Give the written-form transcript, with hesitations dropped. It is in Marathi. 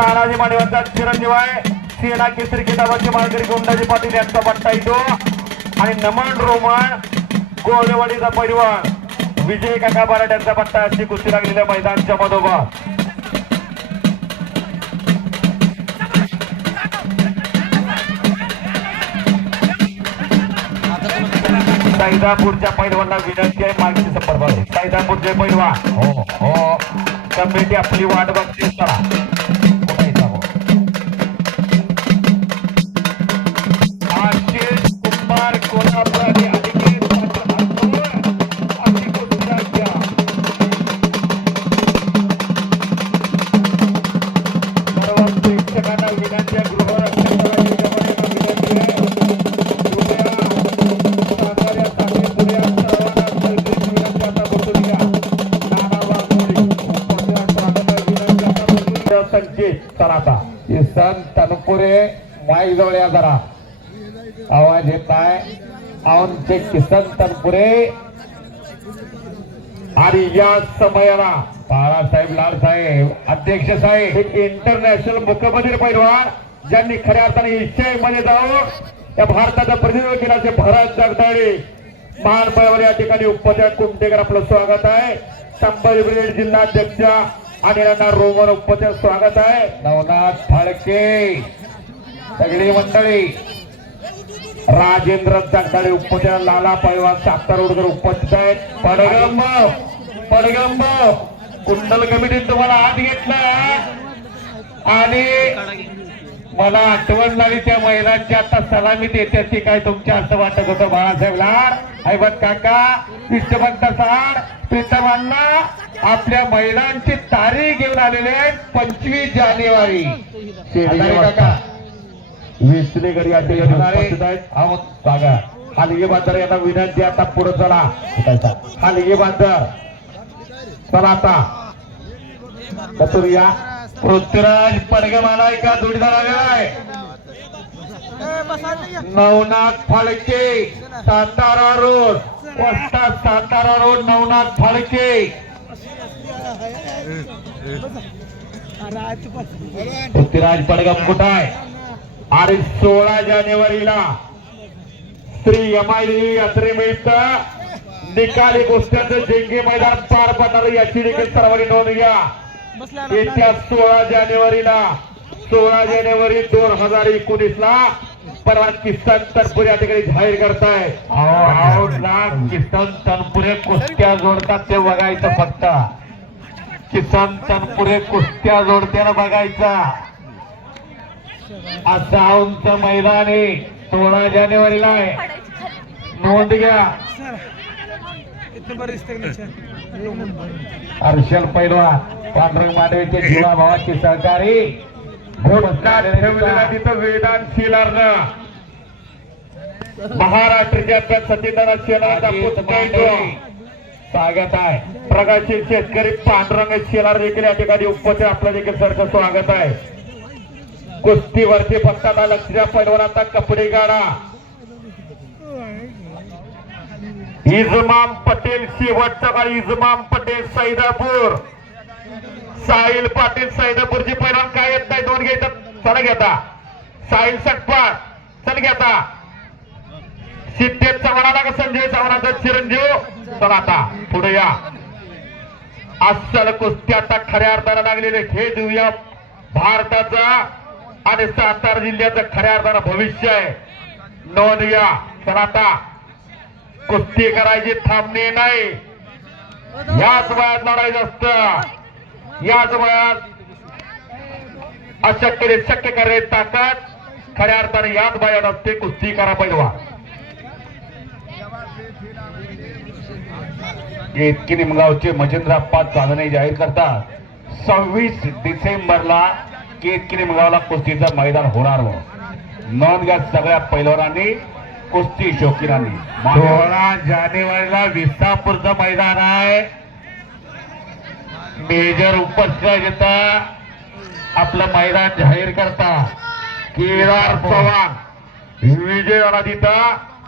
तानाजी मानेवरचा चिरंजीव आहे. सेना केसरी किताबाची मानकरी गोंडाजी पाटील यांचा पट्टा येतो आणि नमन रोमन गोलेवाडीचा पैलवान विजय काका बराट यांचा पट्टा अशी कुस्ती लागलेल्या मैदानच्या मधोमध. सैदापूरच्या पैलवानला विनंती आहे मागची संपर्क. सैदापूरचे पैलवान हो हो कमिटी आपली वाट बघते. चला आशिष कुमार कोल्हापूर आणि अनिकेत अशी कुस्ती लागल्या. सर्व प्रेक्षकांना विनंती आहे. किसन तनपुरे माईक जवळ या जरा आवाज येत आहे. आमचे किसन तनपुरे आणि या समयाला बाळासाहेब लाडसाहेब अध्यक्ष साहेब इंटरनॅशनल मुकबधीर पैलवान ज्यांनी खऱ्या अर्थाने इच्छेमध्ये जाऊन या भारताचा प्रतिनिधित्व केल्याचे भरत जगदाळे महान पैलवान या ठिकाणी उपस्थित कुमटेकर आपलं स्वागत आहे. संभाजी ब्रिगेड जिल्हाध्यक्ष आणि रोमन उपस्थित स्वागत आहे. नवनाथ फाळके सगळी मंडळी राजेंद्र जगदाळे उपस्थित. लाला पैलवान सातार रोडकर उपस्थित आहेत. पडगंब पडगंब कुंडल कमिटीने तुम्हाला आत घेतलं आणि मला आठवण झाली त्या महिलांची आता सलामी देते ती काय तुमच्या असं वाटत होतं. बाळासाहेब लाड हैबत काका विष्णुभक्त साड प्रीतमांना आपल्या महिलांची तारीख घेऊन आलेले आहेत 25 जानेवारी. काका विसलेकर या ठिकाणी आहेत. हालगे बांधर यांना विनंती आता पुढे चला. हालगे बांधर चला आता या. पृथ्वीराज पडगम आलाय का जोडीदार आलेला आहे. नवनाथ फाळके सातारा रोड वस्ताद सातारा रोड नवनाथ फाळके. पृथ्वीराज पडगम कुठं आहे. आणि 16 जानेवारीला श्री एमआयडी यात्रे मिळतं निकाली कुस्त्यांचं जेंगे मैदान पार पडणार याची देखील सर्वांनी नोंद घ्या. येत्या 16 जानेवारी 2019 ला परवा किसन तनपुरे या ठिकाणी जाहीर करताय. किसन तनपुरे कुस्त्या जोडतात ते बघायचं फक्त. किसन तनपुरे कुस्त्या जोडत्यानं बघायचा. असा उंच मैदान आहे 16 जानेवारीला आहे. नोंद घ्या. हर्षल पैलवान पांडुरंग मांडवेचे जीवा भावाचे सहकारी तिथं वेदांत शिलारनं महाराष्ट्राच्या सचिनदाना शेलारचा स्वागत आहे. प्रगतशील शेतकरी पांडुरंग शेलार देखील या ठिकाणी उपस्थित आपलं देखील सरचं स्वागत आहे. कुस्तीवरती फक्त आता लक्षच्या पैलवानाचा कपडे गाडा. इजमाम पटेल शेवटचा काळी इजमाम पटेल सैदापूर साहिल पाटील सैदापूरची पैलवान काय येत नाही. दोन घेतात चढ घेता. साहिल सटपाट चल घेता. सिद्धेश चव्हाणाला का संजय चव्हाणाचा चिरंजीव चला आता पुढे या. अस्सल कुस्ती आता खऱ्या अर्थानं लागलेले हे देऊया. भारताचा आणि सातारा जिल्ह्याचं खऱ्या अर्थानं भविष्य आहे. नोंद घ्या. चला आता कुस्ती करायची थांबणे नाही. याच वयात लढायचं असतं. याच वयात अशक्य शक्य करायची ताकद खऱ्या अर्थाने याच वयात असते. कुस्ती करा पैलवान. केतकी निमगावचे मजेंद्रप्पा चांदणे जाहीर करतात 26 डिसेंबरला केतकी निमगावला कुस्तीचं मैदान होणार. नोंद घ्या सगळ्या पैलवानांनी कुस्ती शौकीनांनी. 16 जानेवारीला विसापूरचं मैदान आहे. मेजर उपस्थित येता आपलं मैदान जाहीर करता केदार चव्हाण विजय तिथं